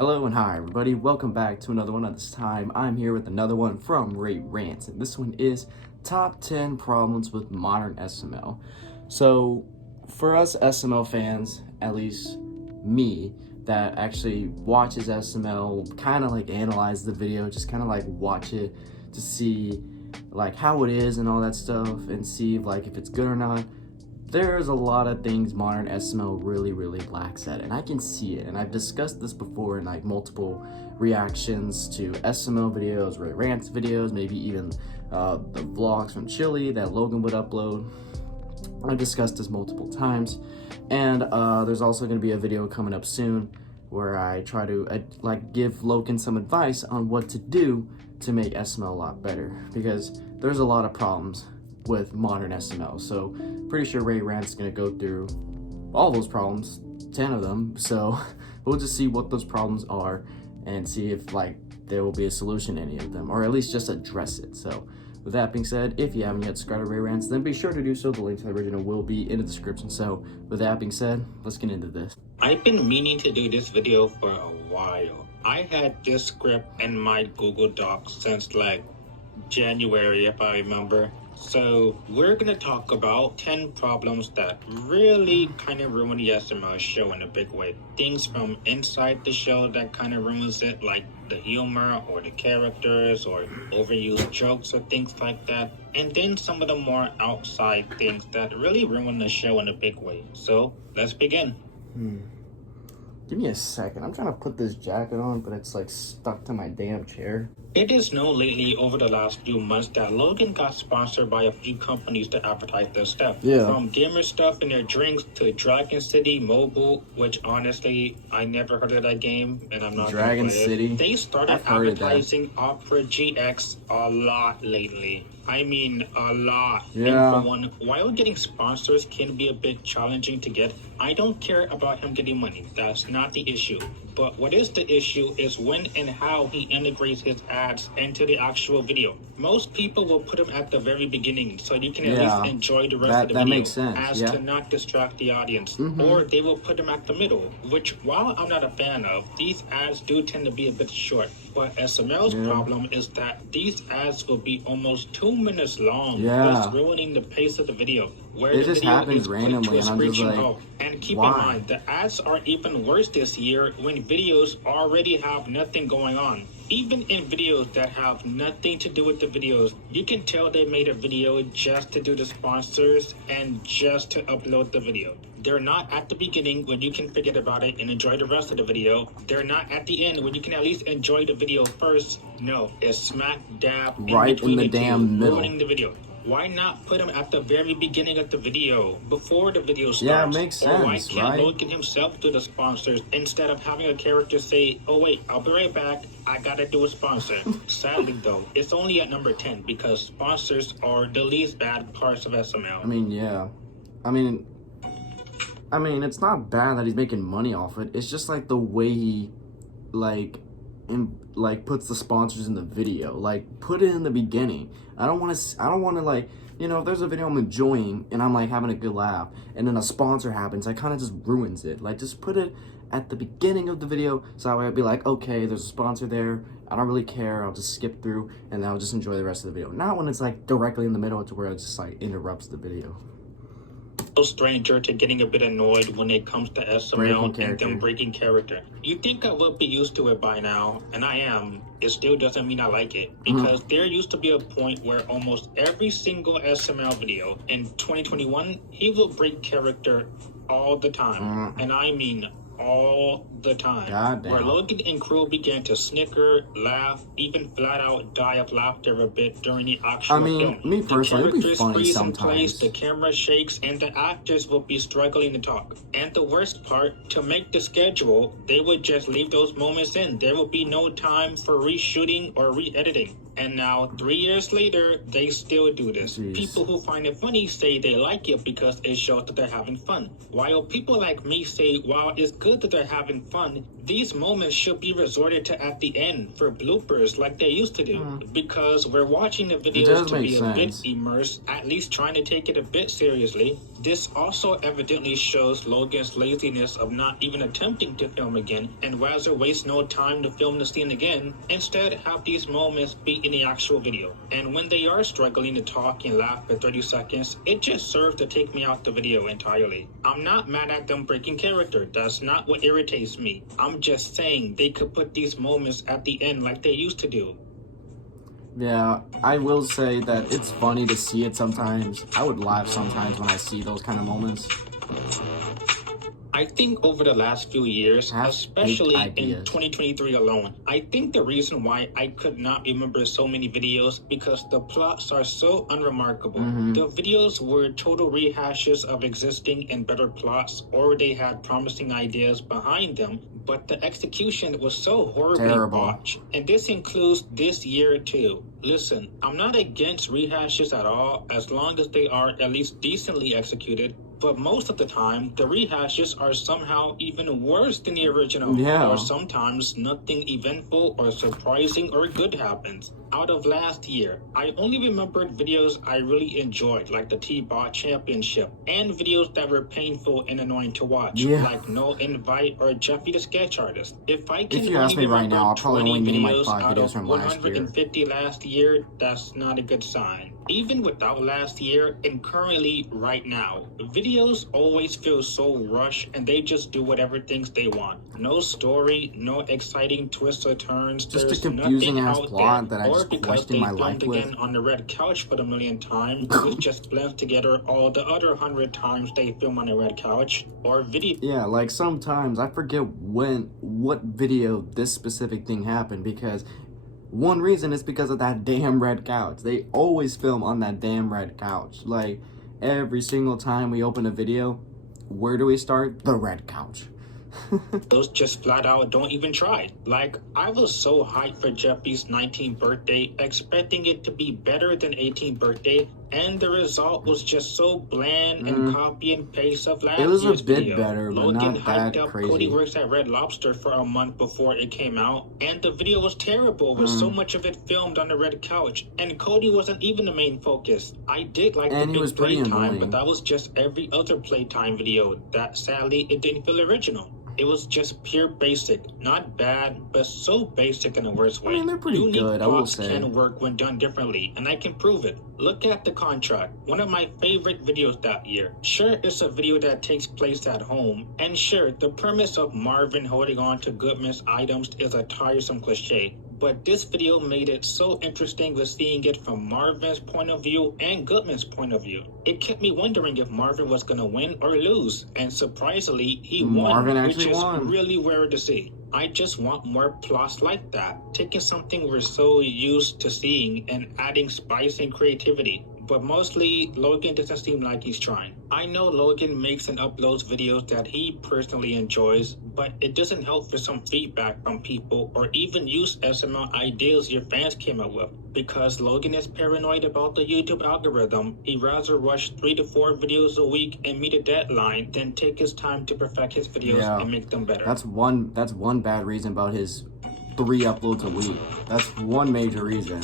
Hello and hi everybody, welcome back to another one. At this time, I'm here with another one from Rants, and this one is Top 10 Problems with Modern SML. So, for us SML fans, at least me, that actually watches SML, kind of like analyze the video, just kind of like watch it to see like how it is and all that stuff, and see like if it's good or not. There's a lot of things modern SML really lacks at, and I can see it, and I've discussed this before in like multiple reactions to SML videos, Rants videos, maybe even the vlogs from Chile that Logan would upload. I've discussed this multiple times, and there's also going to be a video coming up soon where I try to like give Logan some advice on what to do to make SML a lot better, because there's a lot of problems with modern SML. So pretty sure Rant's gonna go through all those problems, 10 of them. So we'll just see what those problems are and see if like there will be a solution to any of them, or at least just address it. So with that being said, if you haven't yet subscribed to Rants, then be sure to do so. The link to the original will be in the description. So with that being said, let's get into this. I've been meaning to do this video for a while. I had this script in my Google Docs since like January, if I remember. So we're gonna talk about 10 problems that really kind of ruin the SML show in a big way. Things from inside the show that kind of ruins it, like the humor or the characters or overused jokes or things like that. And then some of the more outside things that really ruin the show in a big way. So let's begin. Give me a second. I'm trying to put this jacket on, but it's like stuck to my damn chair. It is known lately over the last few months that Logan got sponsored by a few companies to advertise their stuff. Yeah. From gamer stuff in their drinks to Dragon City Mobile, which honestly, I never heard of that game, and I'm not Dragon gonna play City? it. They started I've heard of that. advertising Opera GX a lot lately. I mean, a lot. Yeah. And for one, while getting sponsors can be a bit challenging to get, I don't care about him getting money. That's not the issue. But what is the issue is when and how he integrates his ads into the actual video. Most people will put them at the very beginning so you can at least enjoy the rest of the video. That makes sense, as to not distract the audience. Or they will put them at the middle, which while I'm not a fan of, these ads do tend to be a bit short. But SML's problem is that these ads will be almost 2 minutes long, thus ruining the pace of the video. Where it just happens randomly, and I'm just like, and keep why? in mind, the ads are even worse this year when videos already have nothing going on. Even in videos that have nothing to do with the videos, you can tell they made a video just to do the sponsors and just to upload the video. They're not at the beginning when you can forget about it and enjoy the rest of the video. They're not at the end when you can at least enjoy the video first. No, it's smack dab right in the damn middle, ruining the video. Why not put him at the very beginning of the video, before the video starts? Yeah, it makes sense, or why can't right? Logan himself do the sponsors instead of having a character say, oh wait, I'll be right back, I gotta do a sponsor. Sadly though, it's only at number 10 because sponsors are the least bad parts of SML. I mean, yeah. I mean, it's not bad that he's making money off it. It's just like the way he, puts the sponsors in the video. Like, put it in the beginning. I don't want to like, you know, if there's a video I'm enjoying and I'm like having a good laugh and then a sponsor happens, I kind of just ruins it. Like, just put it at the beginning of the video so that way I'd be like, okay, there's a sponsor there. I don't really care. I'll just skip through and I'll just enjoy the rest of the video. Not when it's like directly in the middle to where it just like interrupts the video. No stranger to getting a bit annoyed when it comes to SML and them breaking character. You think I would be used to it by now, and I am. It still doesn't mean I like it, because there used to be a point where almost every single SML video in 2021, he will break character all the time. And I mean all the time. Where Logan and crew began to snicker, laugh, even flat out die of laughter a bit during the actual film. Me personally, it'd be funny sometimes. In place, the camera shakes, and the actors will be struggling to talk. And the worst part, to make the schedule, they would just leave those moments in. There will be no time for reshooting or re-editing. And now, 3 years later, they still do this. People who find it funny say they like it because it shows that they're having fun. While people like me say, while it's good that they're having fun, These moments should be resorted to at the end for bloopers like they used to do, because we're watching the videos to be a bit immersed, at least trying to take it a bit seriously. This also evidently shows Logan's laziness of not even attempting to film again, and rather waste no time to film the scene again, instead have these moments be in the actual video. And when they are struggling to talk and laugh for 30 seconds, it just serves to take me out the video entirely. I'm not mad at them breaking character, that's not what irritates me. I'm just saying they could put these moments at the end like they used to do. Yeah, I will say that it's funny to see it sometimes. I would laugh sometimes when I see those kind of moments. I think over the last few years, especially in 2023 alone, I think the reason why I could not remember so many videos because the plots are so unremarkable. The videos were total rehashes of existing and better plots, or they had promising ideas behind them, but the execution was so horribly botched. And this includes this year too. Listen, I'm not against rehashes at all, as long as they are at least decently executed. But most of the time, the rehashes are somehow even worse than the original. Or sometimes nothing eventful or surprising or good happens. Out of last year, I only remembered videos I really enjoyed, like the T-Bot Championship, and videos that were painful and annoying to watch, like No Invite or Jeffy the Sketch Artist. If I can only remember 20 videos out of 150 last year, that's not a good sign. Even without last year and currently right now, videos always feel so rushed and they just do whatever things they want. No story, no exciting twists or turns. Just a confusing ass plot that I just question my life with. Again on the red couch for the millionth time, which just blends together all the other 100 times they film on the red couch. Or video. Yeah, like sometimes I forget what video this specific thing happened, because one reason is because of that damn red couch. They always film on that damn red couch. Like, every single time we open a video, where do we start? The red couch. Those just flat out don't even try. Like, I was so hyped for Jeffy's 19th birthday, expecting it to be better than 18th birthday, and the result was just so bland and copy and paste of last year's video. It was a bit better, but Logan not hyped that up crazy. Cody Works at Red Lobster for a month before it came out, and the video was terrible with so much of it filmed on the red couch, and Cody wasn't even the main focus. I did like the big playtime, but that was just every other playtime video that sadly it didn't feel original. It was just pure basic, not bad, but so basic in a worse way. I mean, they're pretty good, I will say. Can work when done differently, and I can prove it. Look at The Contract, one of my favorite videos that year. Sure, it's a video that takes place at home, and sure, the premise of Marvin holding on to Goodman's items is a tiresome cliche. But this video made it so interesting with seeing it from Marvin's point of view and Goodman's point of view. It kept me wondering if Marvin was gonna win or lose, and surprisingly, he won, which is really rare to see. I just want more plots like that, taking something we're so used to seeing and adding spice and creativity. But mostly, Logan doesn't seem like he's trying. I know Logan makes and uploads videos that he personally enjoys, but it doesn't help for some feedback from people or even use SML ideas your fans came up with. Because Logan is paranoid about the YouTube algorithm, he'd rather rush 3 to 4 videos a week and meet a deadline than take his time to perfect his videos and make them better. That's one bad reason about his 3 uploads a week. That's one major reason.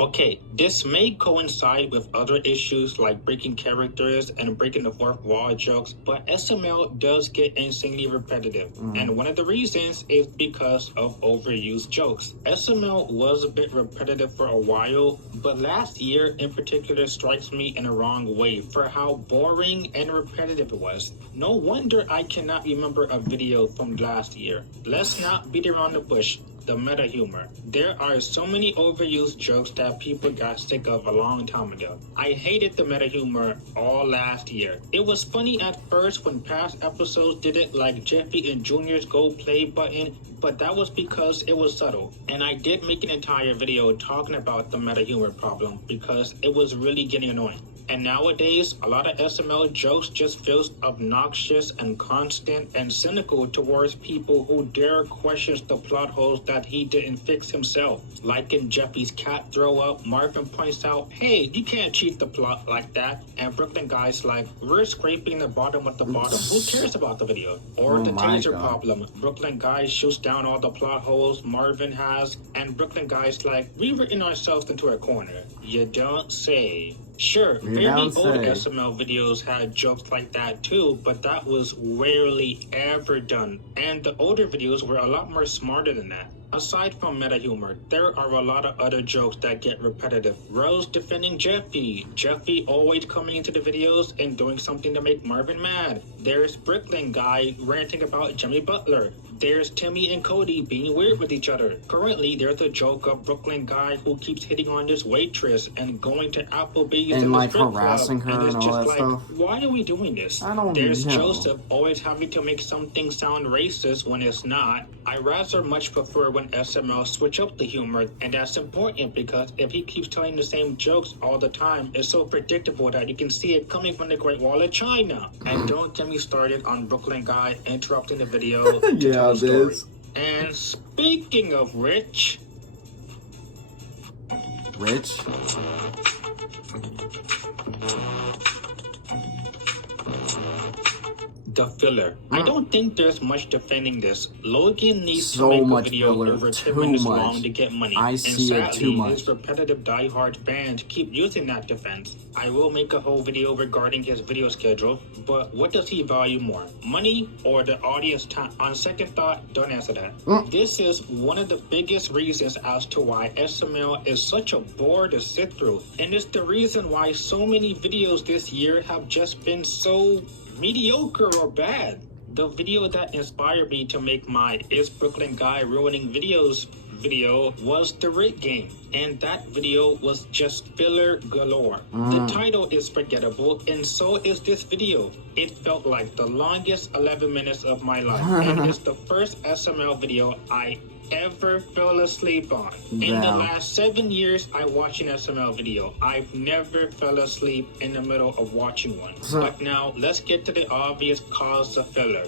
Okay, this may coincide with other issues like breaking characters and breaking the fourth wall jokes, but SML does get insanely repetitive. And one of the reasons is because of overused jokes. SML was a bit repetitive for a while, but last year in particular strikes me in a wrong way for how boring and repetitive it was. No wonder I cannot remember a video from last year. Let's not beat around the bush. The meta humor. There are so many overused jokes that people got sick of a long time ago. I hated the meta humor all last year. It was funny at first when past episodes did it, like Jeffy and Junior's Go Play button, but that was because it was subtle. And I did make an entire video talking about the meta humor problem because it was really getting annoying. And nowadays, a lot of SML jokes just feels obnoxious and constant and cynical towards people who dare question the plot holes that he didn't fix himself. Like in Jeffy's cat throw up, Marvin points out, hey, you can't cheat the plot like that. And Brooklyn Guy's like, we're scraping the bottom of the bottom. Who cares about the video? Or the taser problem. Brooklyn Guy shoots down all the plot holes Marvin has, and Brooklyn Guy's like, we've written ourselves into a corner. You don't say. Sure, very old SML videos had jokes like that too, but that was rarely ever done. And the older videos were a lot more smarter than that. Aside from meta humor, there are a lot of other jokes that get repetitive. Rose defending Jeffy, Jeffy always coming into the videos and doing something to make Marvin mad. There's Brooklyn Guy ranting about Jimmy Butler. There's Timmy and Cody being weird with each other. Currently, there's a joke of Brooklyn Guy who keeps hitting on this waitress and going to Applebee's and in like the strip harassing club. her and all that like, stuff. why are we doing this? I don't There's know. Joseph always having to make something sound racist when it's not. I rather much prefer when SML switch up the humor, and that's important because if he keeps telling the same jokes all the time, it's so predictable that you can see it coming from the Great Wall of China. And don't get me started on Brooklyn Guy interrupting the video to tell a story. And speaking of Rich? The filler. I don't think there's much defending this. Logan needs to make a video over 10 minutes long to get money. I see it too much. His repetitive diehard fans keep using that defense. I will make a whole video regarding his video schedule, but what does he value more? Money or the audience time? On second thought, don't answer that. This is one of the biggest reasons as to why SML is such a bore to sit through. And it's the reason why so many videos this year have just been so mediocre or bad. The video that inspired me to make my Is Brooklyn Guy Ruining Videos video was the Rick game, and that video was just filler galore. The title is forgettable, and so is this video. It felt like the longest 11 minutes of my life, and it's the first SML video I ever fell asleep on. In the last 7 years I watched an SML video, I've never fell asleep in the middle of watching one. But now let's get to the obvious cause of filler.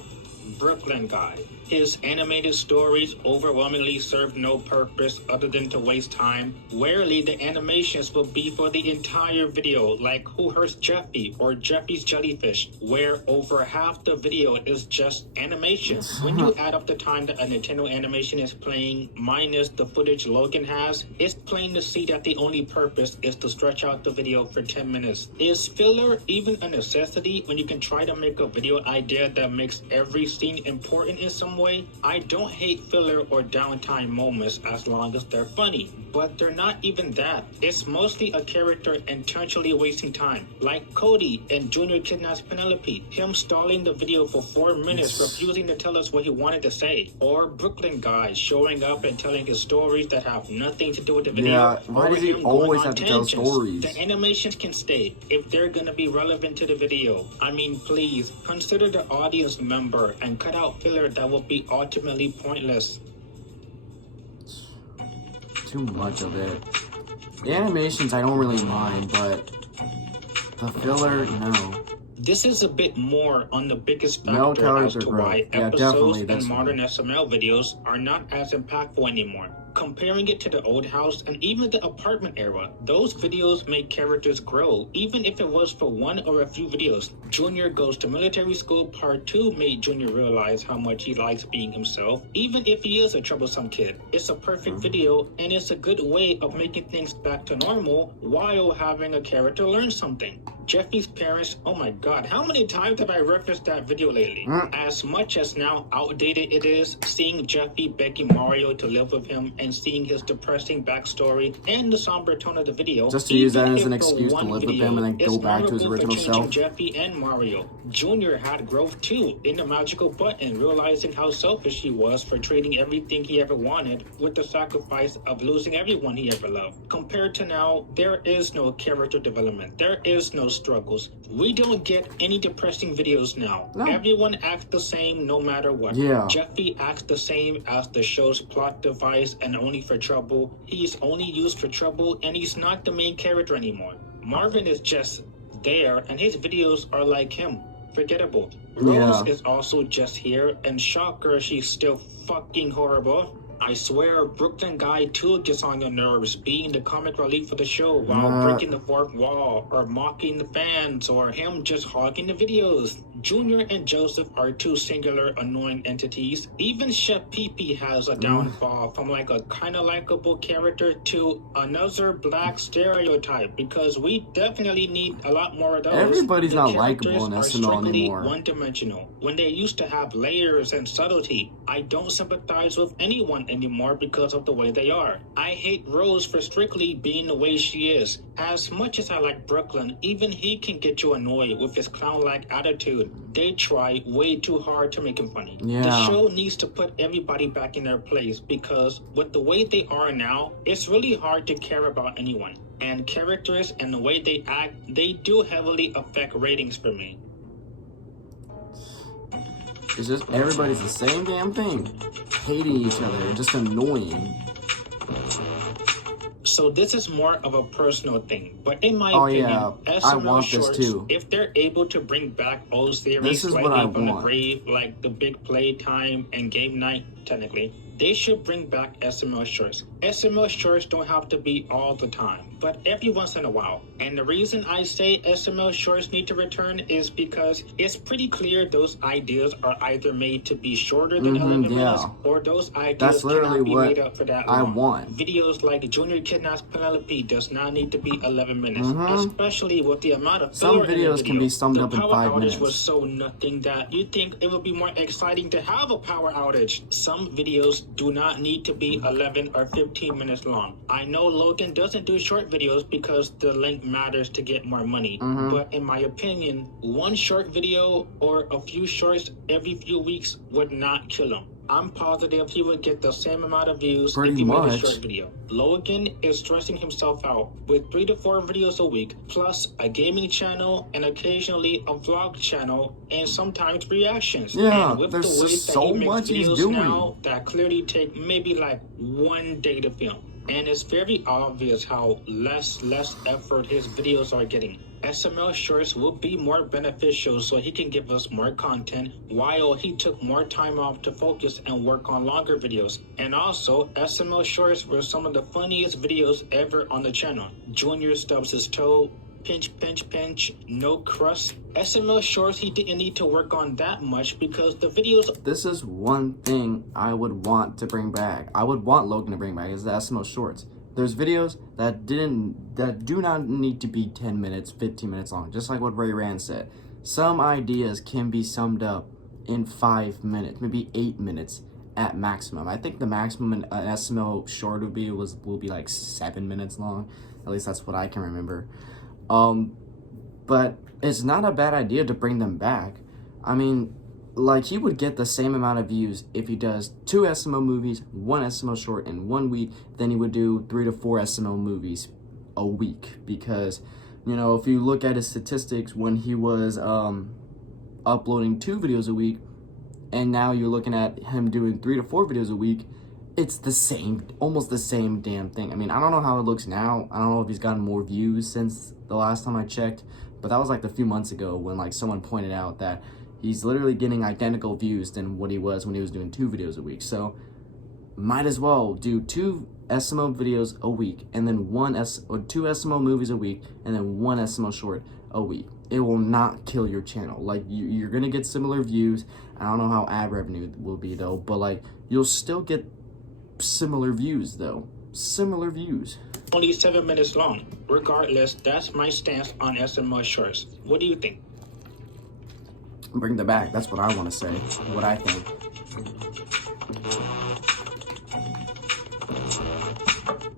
Brooklyn Guy. His animated stories overwhelmingly serve no purpose other than to waste time. Rarely the animations will be for the entire video, like Who Hurts Jeffy or Jeffy's Jellyfish, where over half the video is just animation. When you add up the time that a Nintendo animation is playing minus the footage Logan has, it's plain to see that the only purpose is to stretch out the video for 10 minutes. Is filler even a necessity when you can try to make a video idea that makes every scene important in some way? I don't hate filler or downtime moments as long as they're funny, but they're not even that. It's mostly a character intentionally wasting time, like Cody and Junior Kidnaps Penelope, him stalling the video for 4 minutes, refusing to tell us what he wanted to say, or Brooklyn Guy showing up and telling his stories that have nothing to do with the video. Yeah, why does he always have to tell stories? The animations can stay if they're gonna be relevant to the video. I mean, please consider the audience member and cut out filler that will be ultimately pointless. Too much of it. The animations I don't really mind, but the filler, no. This is a bit more on the biggest factor as to why episodes and modern SML videos are not as impactful anymore. Comparing it to the old house and even the apartment era, those videos made characters grow, even if it was for one or a few videos. Junior Goes to Military School Part 2 made Junior realize how much he likes being himself, even if he is a troublesome kid. It's a perfect video, and it's a good way of making things back to normal while having a character learn something. Jeffy's parents, oh my god, how many times have I referenced that video lately? As much as now outdated it is, seeing Jeffy begging Mario to live with him and seeing his depressing backstory and the somber tone of the video, just to use that as an excuse to live with him and then go back to his original self. Jeffy and Mario. Junior had growth too in the magical button, realizing how selfish he was for trading everything he ever wanted with the sacrifice of losing everyone he ever loved. Compared to now, there is no character development. There is no struggles. We don't get any depressing videos now. No. Everyone acts the same no matter what. Yeah. Jeffy acts the same as the show's plot device and only for trouble. He's only used for trouble and he's not the main character anymore. Marvin is just there, and his videos are like him. Forgettable. Yeah. Rose is also just here, and shocker, she's still fucking horrible. I swear, Brooklyn Guy too gets on your nerves, being the comic relief for the show while breaking the fourth wall, or mocking the fans, or him just hogging the videos. Junior and Joseph are two singular annoying entities. Even Chef Pee has a downfall from like a kind of likable character to another black stereotype, because we definitely need a lot more of those. Everybody's not likable in SML anymore. One-dimensional when they used to have layers and subtlety. I don't sympathize with anyone anymore because of the way they are. I hate Rose for strictly being the way she is. As much as I like Brooklyn, even he can get you annoyed with his clown-like attitude. They try way too hard to make him funny. Yeah. The show needs to put everybody back in their place, because with the way they are now, it's really hard to care about anyone. And characters and the way they act, they do heavily affect ratings for me. It's just everybody's the same damn thing. Hating each other, just annoying. So this is more of a personal thing, but in my opinion, SML I want shorts, this too. if they're able to bring back old series This is like what I from the want. grave, like the Big Playtime and Game Night, technically, they should bring back SML shorts. SML shorts don't have to be all the time, but every once in a while. And the reason I say SML shorts need to return is because it's pretty clear those ideas are either made to be shorter than 11 minutes, or those ideas cannot be made up for that long. I want. Videos like Junior Kidnaps Penelope does not need to be 11 minutes, especially with the amount of some filler in the videos video. can be summed up in The 5 power outage minutes. was so nothing that you'd think it would be more exciting to have a power outage. Some videos do not need to be 11 or 15 minutes long. I know Logan doesn't do short videos because the length matters to get more money, but in my opinion, one short video or a few shorts every few weeks would not kill him. I'm positive he would get the same amount of views if he made a short video. Logan is stressing himself out with 3 to 4 videos a week, plus a gaming channel and occasionally a vlog channel and sometimes reactions. Yeah, and with there's the way just that so he makes much he's videos doing. now that clearly take maybe like 1 day to film. And it's very obvious how less effort his videos are getting. SML shorts will be more beneficial so he can give us more content while he took more time off to focus and work on longer videos. And also, SML shorts were some of the funniest videos ever on the channel. Junior stubs his toe, pinch, pinch, pinch, no crust. SML shorts, he didn't need to work on that much because the videos... This is one thing I would want to bring back. I would want Logan to bring back, is the SML shorts. There's videos that do not need to be 10 minutes, 15 minutes long, just like what Rants said. Some ideas can be summed up in 5 minutes, maybe 8 minutes at maximum. I think the maximum an SML short will be like 7 minutes long. At least that's what I can remember. But it's not a bad idea to bring them back. I mean, like, he would get the same amount of views if he does 2 SML movies, 1 SML short in 1 week, than he would do 3 to 4 SML movies a week. Because, you know, if you look at his statistics when he was uploading 2 videos a week, and now you're looking at him doing 3 to 4 videos a week, it's the same, almost the same damn thing. I mean, I don't know how it looks now. I don't know if he's gotten more views since the last time I checked, but that was like a few months ago when like someone pointed out that he's literally getting identical views than what he was when he was doing 2 videos a week. So might as well do 2 SML videos a week, and then 2 SML movies a week, and then 1 SML short a week. It will not kill your channel. Like, you're gonna get similar views. I don't know how ad revenue will be though, but like, you'll still get similar views though. Similar views. Only 7 minutes long. Regardless, that's my stance on SML shorts. What do you think? Bring them back. That's what I want to say. What I think.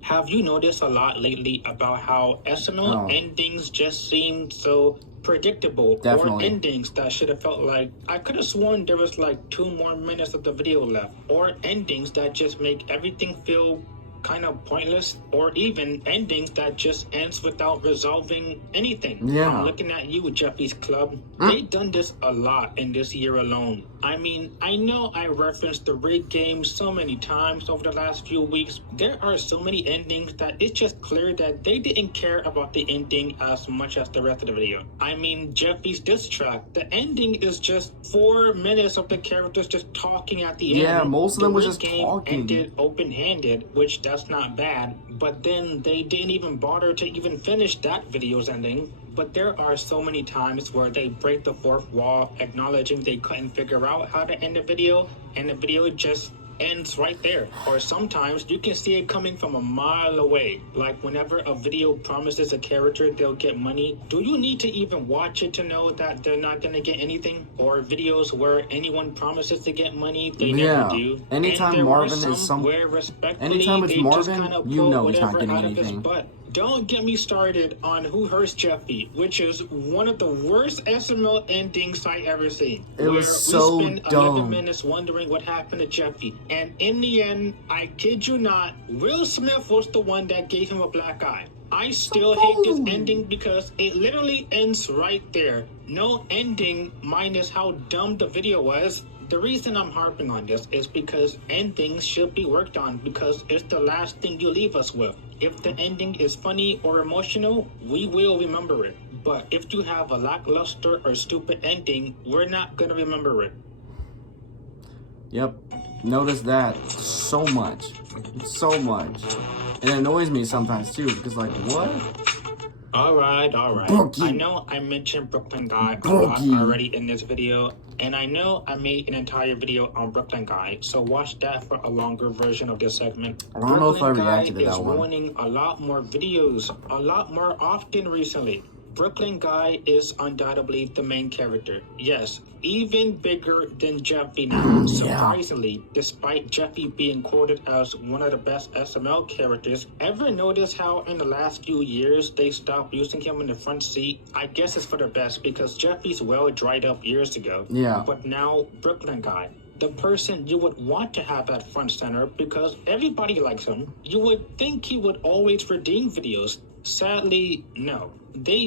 Have you noticed a lot lately about how SML endings just seem so predictable? Definitely. Or endings that should have felt like, I could have sworn there was like 2 more minutes of the video left. Or endings that just make everything feel kind of pointless, or even endings that just ends without resolving anything. Yeah. I'm looking at you, Jeffy's Club. They've done this a lot in this year alone. I mean, I know I referenced the rig game so many times over the last few weeks. There are so many endings that it's just clear that they didn't care about the ending as much as the rest of the video. I mean, Jeffy's diss track, the ending is just 4 minutes of the characters just talking at the end. Yeah, most of them was just game talking. Ended open-handed, which that's not bad, but then they didn't even bother to even finish that video's ending. But there are so many times where they break the fourth wall, acknowledging they couldn't figure out how to end the video, and the video just ends right there. Or sometimes you can see it coming from a mile away. Like whenever a video promises a character they'll get money, do you need to even watch it to know that they're not going to get anything? Or videos where anyone promises to get money, they never do. Anytime Marvin is anytime it's Marvin, you know he's not getting anything. Don't get me started on Who Hurts Jeffy, which is one of the worst SML endings I ever seen. It was so we spent dumb. 11 minutes wondering what happened to Jeffy. And in the end, I kid you not, Will Smith was the one that gave him a black eye. I still hate this ending because it literally ends right there. No ending minus how dumb the video was. The reason I'm harping on this is because endings should be worked on because it's the last thing you leave us with. If the ending is funny or emotional, we will remember it. But if you have a lackluster or stupid ending, we're not gonna remember it. Yep. Notice that so much. So much. And it annoys me sometimes too, because like, what? Alright. Brookie. I know I mentioned Brooklyn Guy a lot already in this video, and I know I made an entire video on Brooklyn Guy, so watch that for a longer version of this segment. I don't know if I reacted to that one. Brooklyn Guy is ruining a lot more videos, a lot more often recently. Brooklyn Guy is undoubtedly the main character. Yes, even bigger than Jeffy now. Surprisingly, despite Jeffy being quoted as one of the best SML characters, ever notice how in the last few years they stopped using him in the front seat? I guess it's for the best because Jeffy's well dried up years ago. Yeah. But now, Brooklyn Guy, the person you would want to have at front center because everybody likes him. You would think he would always redeem videos. Sadly, no.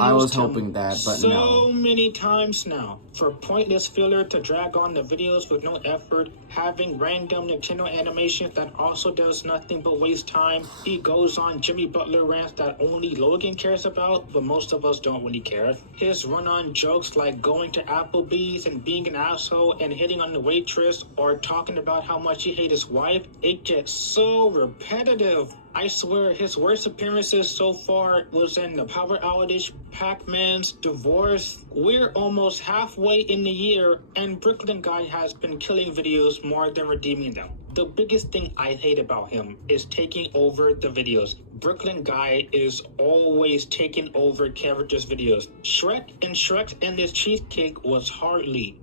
I was hoping that, but so no. So many times now. For pointless filler to drag on the videos with no effort, having random Nintendo animations that also does nothing but waste time. He goes on Jimmy Butler rants that only Logan cares about, but most of us don't really care. His run-on jokes like going to Applebee's and being an asshole and hitting on the waitress or talking about how much he hates his wife, it gets so repetitive. I swear his worst appearances so far was in the power outage, Pac-Man's divorce. We're almost halfway in the year and Brooklyn Guy has been killing videos more than redeeming them. The biggest thing I hate about him is taking over the videos. Brooklyn Guy is always taking over characters' videos. Shrek and this cheesecake was hardly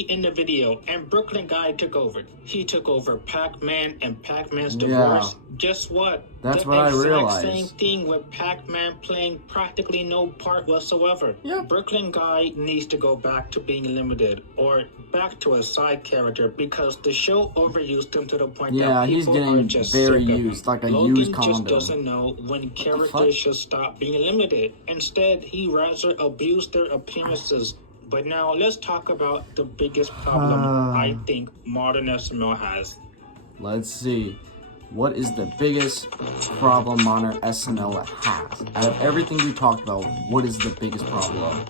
in the video, and Brooklyn Guy took over. He took over Pac-Man and Pac-Man's divorce. Guess what? That's what I realized. The exact same thing with Pac-Man playing practically no part whatsoever. Yeah. Brooklyn Guy needs to go back to being limited or back to a side character because the show overused him to the point that people he's getting are just very sick of him. used, like a Logan used condom. just doesn't know when characters should stop being limited. Instead, he rather abuse their appearances. But now let's talk about the biggest problem I think modern SML has. Let's see. What is the biggest problem modern SML has? Out of everything we talked about, what is the biggest problem?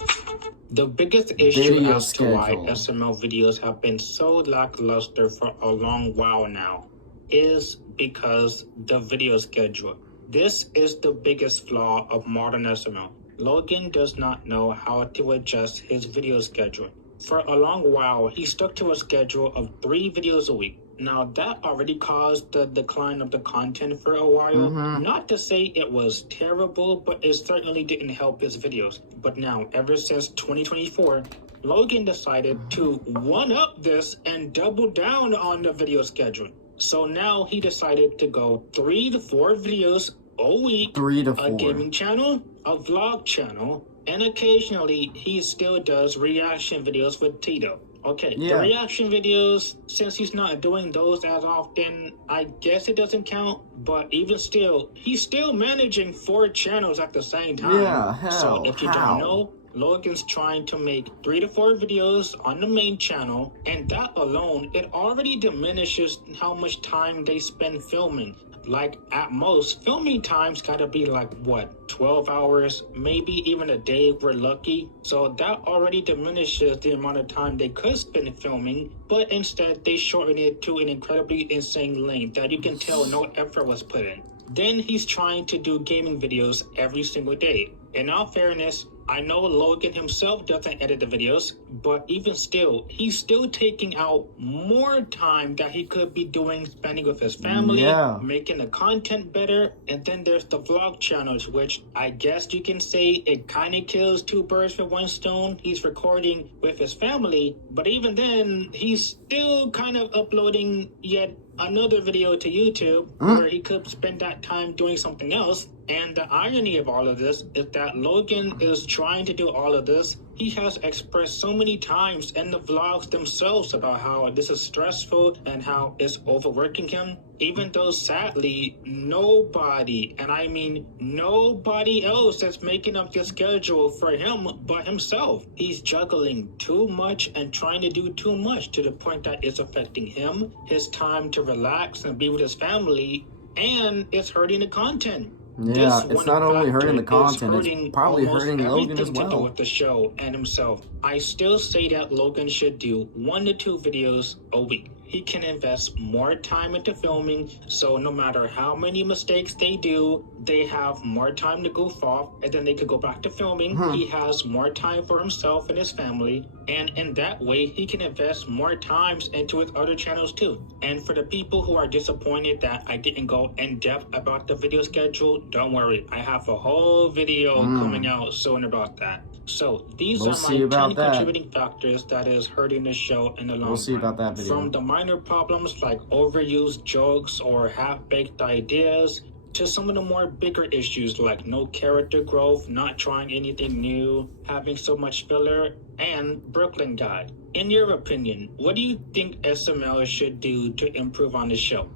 The biggest issue Video as to why schedule. SML videos have been so lackluster for a long while now is because the video schedule. This is the biggest flaw of modern SML. Logan does not know how to adjust his video schedule. For a long while, he stuck to a schedule of 3 videos a week. Now, that already caused the decline of the content for a while. Not to say it was terrible, but it certainly didn't help his videos. But now, ever since 2024, Logan decided to one-up this and double down on the video schedule. So now he decided to go 3 to 4 videos a week, 3 to 4. a gaming channel, a vlog channel, and occasionally he still does reaction videos with Tito. Okay, the Yeah. reaction videos, since he's not doing those as often, I guess it doesn't count. But even still, he's still managing 4 channels at the same time. Yeah, So hell, if you don't how? know, Logan's trying to make 3 to 4 videos on the main channel, and that alone, it already diminishes how much time they spend filming. Like, at most, filming time's gotta be like, what, 12 hours, maybe even a day if we're lucky. So that already diminishes the amount of time they could spend filming, but instead they shorten it to an incredibly insane length that you can tell no effort was put in. Then he's trying to do gaming videos every single day. In all fairness, I know Logan himself doesn't edit the videos, but even still, he's still taking out more time that he could be doing spending with his family, making the content better, and then there's the vlog channels, which I guess you can say it kind of kills 2 birds with 1 stone. He's recording with his family, but even then, he's still kind of uploading yet another video to YouTube where he could spend that time doing something else. And the irony of all of this is that Logan is trying to do all of this. He has expressed so many times in the vlogs themselves about how this is stressful and how it's overworking him, even though sadly nobody, and I mean nobody else, is making up the schedule for him but himself. He's juggling too much and trying to do too much to the point that it's affecting him, his time to relax and be with his family, and it's hurting the content. Yeah, it's not only hurting the content, it's probably hurting Logan as To do well. with the show and himself. I still say that Logan should do 1 to 2 videos a week. He can invest more time into filming, so no matter how many mistakes they do, they have more time to goof off, and then they could go back to filming. He has more time for himself and his family, and in that way, he can invest more times into his other channels too. And for the people who are disappointed that I didn't go in depth about the video schedule, don't worry, I have a whole video coming out soon about that. So these are my 10 contributing factors that is hurting the show in the long run. We'll see about that video. From the minor problems like overused jokes or half-baked ideas, to some of the more bigger issues like no character growth, not trying anything new, having so much filler, and Brooklyn Guide. In your opinion, what do you think SML should do to improve on the show?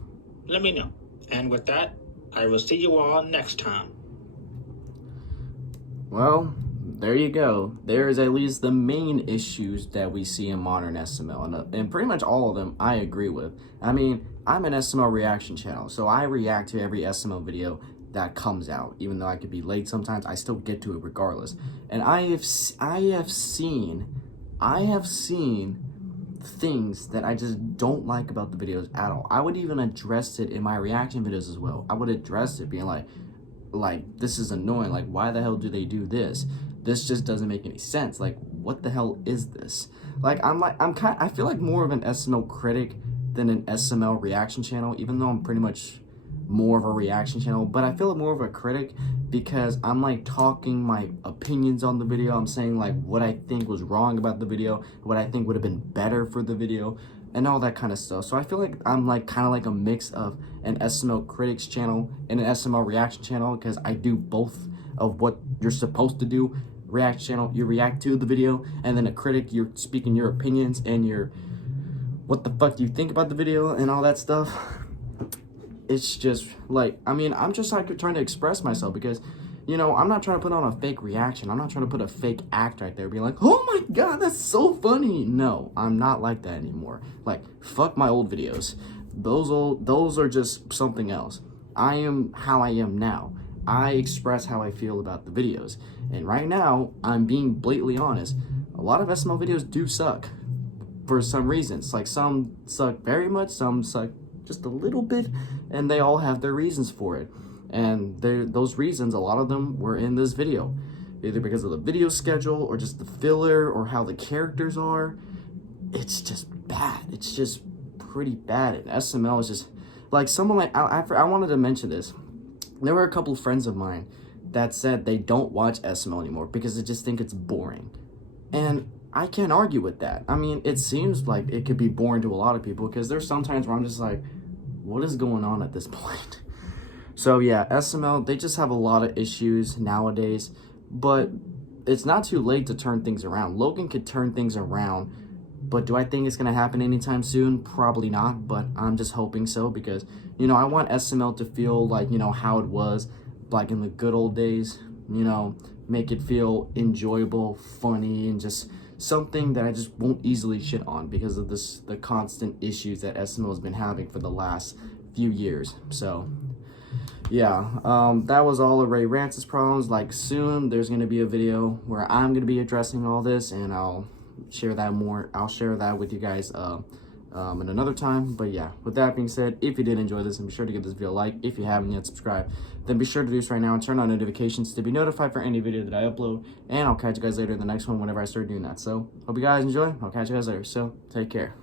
Let me know. And with that, I will see you all next time. Well, there you go. There's at least the main issues that we see in modern SML, and pretty much all of them I agree with. I mean, I'm an SML reaction channel, so I react to every SML video that comes out. Even though I could be late sometimes, I still get to it regardless. And I have seen things that I just don't like about the videos at all. I would even address it in my reaction videos as well. I would address it being like this is annoying. Like, why the hell do they do this? This just doesn't make any sense. Like, what the hell is this? Like, I feel like more of an SML critic than an SML reaction channel, even though I'm pretty much more of a reaction channel, but I feel like more of a critic because I'm like talking my opinions on the video. I'm saying like what I think was wrong about the video, what I think would have been better for the video, and all that kind of stuff. So I feel like I'm like kind of like a mix of an SML critics channel and an SML reaction channel, because I do both of what you're supposed to do. Reaction channel, you react to the video, and then a critic, you're speaking your opinions and your what the fuck do you think about the video and all that stuff. It's just like, I mean, I'm just like trying to express myself because, you know, I'm not trying to put on a fake reaction. I'm not trying to put a fake act right there, being like, oh my god, that's so funny. No, I'm not like that anymore. Like, fuck my old videos. Those are just something else. I am how I am now. I express how I feel about the videos. And right now, I'm being blatantly honest. A lot of SML videos do suck for some reasons. Like, some suck very much, some suck just a little bit, and they all have their reasons for it. And those reasons, a lot of them were in this video, either because of the video schedule or just the filler or how the characters are. It's just bad. It's just pretty bad. And SML is just like, someone like I wanted to mention this. There were a couple of friends of mine that said they don't watch SML anymore because they just think it's boring. And I can't argue with that. I mean, it seems like it could be boring to a lot of people because there's sometimes where I'm just like, what is going on at this point? So yeah, SML, they just have a lot of issues nowadays, but it's not too late to turn things around. Logan could turn things around But do I think it's gonna happen anytime soon? Probably not, but I'm just hoping so, because, you know, I want SML to feel like, you know, how it was like in the good old days, you know, make it feel enjoyable, funny, and just something that I just won't easily shit on because of the constant issues that SML has been having for the last few years. So yeah, that was all of Ray Rants' problems. Like, soon there's going to be a video where I'm going to be addressing all this, and I'll share that with you guys in another time. But yeah, with that being said, if you did enjoy this, then be sure to give this video a like. If you haven't yet subscribed, then be sure to do so right now and turn on notifications to be notified for any video that I upload. And I'll catch you guys later in the next one whenever I start doing that. So hope you guys enjoy. I'll catch you guys later. So take care.